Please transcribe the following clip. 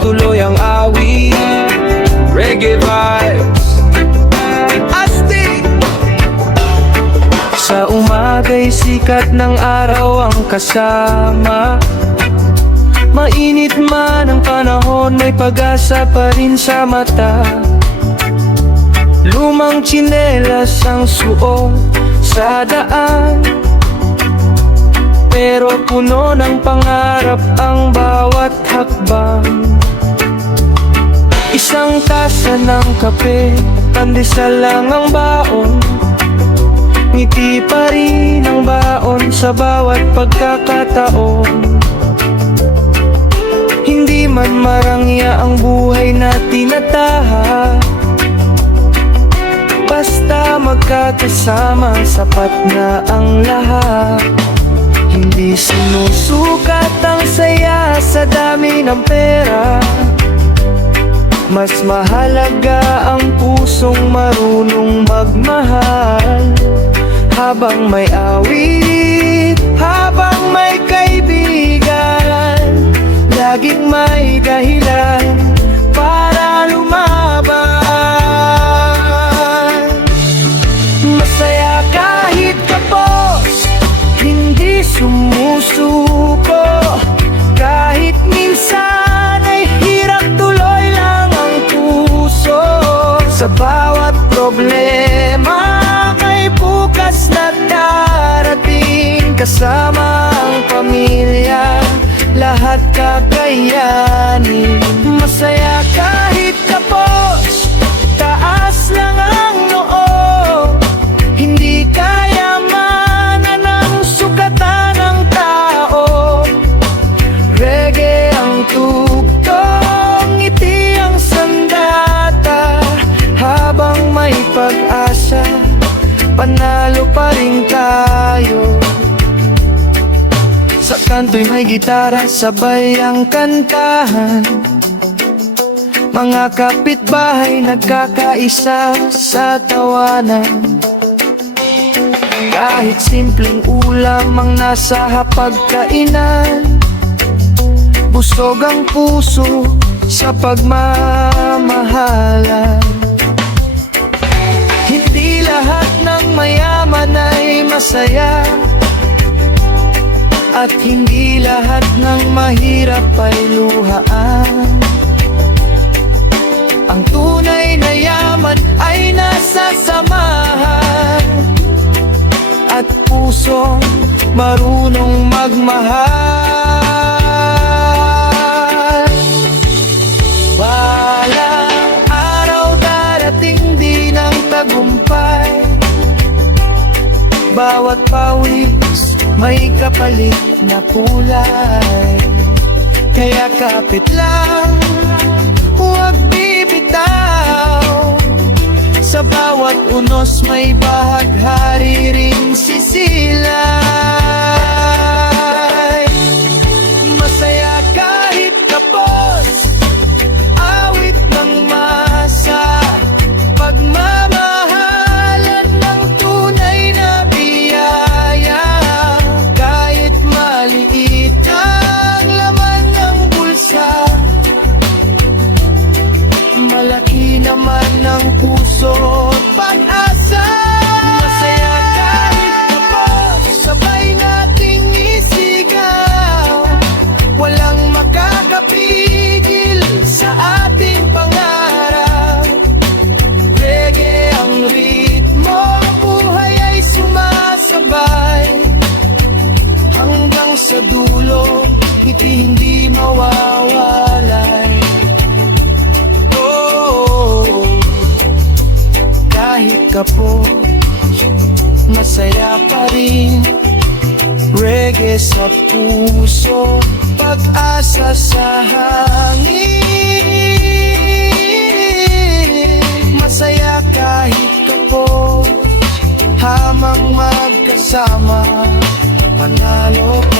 Tuloy ang awit, reggae vibes, astig. Sa umaga'y sikat ng araw ang kasama. Mainit man ang panahon, may pag-asa pa rin sa mata. Lumang tsinelas ang suot sa daan, pero puno ng pangarap ang bawat hakbang. Isang tasa ng kape, pandesal lang ang baon. Ngiti pa rin ang baon sa bawat pagkakataon. Hindi man marangya ang buhay na tinataha, basta magkakasama, sapat na ang lahat. Hindi sinusukat ang saya sa dami ng pera, mas mahalaga ang pusong marunong magmahal. Habang may awit, habang may kaibigan, laging may dahilan para lumaban. Masaya kahit kapos, hindi sumusuko. Kahit minsan ay hirap, tuloy lang ang puso. Sa bawat problema may bukas na darating. Kasama ang pamilya, lahat kakayanin. Masaya kahit kapos, taas lang ang noo. Hindi kayamanan ang sukatan ng tao. Reggae ang tugtong, ngiti ang sandata. Habang may pag-asa, panalo pa rin tayo. Sa kanto'y may gitara, sabay ang kantahan. Mga kapitbahay nagkakaisa sa tawanan. Kahit simpleng ulam ang nasa hapagkainan, busog ang puso sa pagmamahalan. Hindi lahat ng mayaman ay masaya, at hindi lahat ng mahirap ay luhaan. Ang tunay na yaman ay nasa samahan, at pusong marunong magmahal. Balang araw darating din ang tagumpay. Bawat pawis may kapalit na kulay. Kaya kapit lang, huwag bibitaw. Sa bawat unos may bahaghari ring sisilay. Masaya kahit kapos, awit ng masa. Pagmamahalan ng tunay na biyaya. Kahit maliit ang laman ng bulsa, malaki naman ang puso't pag-asa. Masaya kahit kapos, sabay nating isigaw. Walang makakapigil sa ating pangarap. Reggae ang ritmo, buhay ay sumasabay. Hanggang sa dulo, ngiti hindi mawawalay. Kahit kapos, masaya pa rin. Reggae sa puso, pag-asa sa hangin. Masaya kahit kapos, hamang magkasama, panalo pa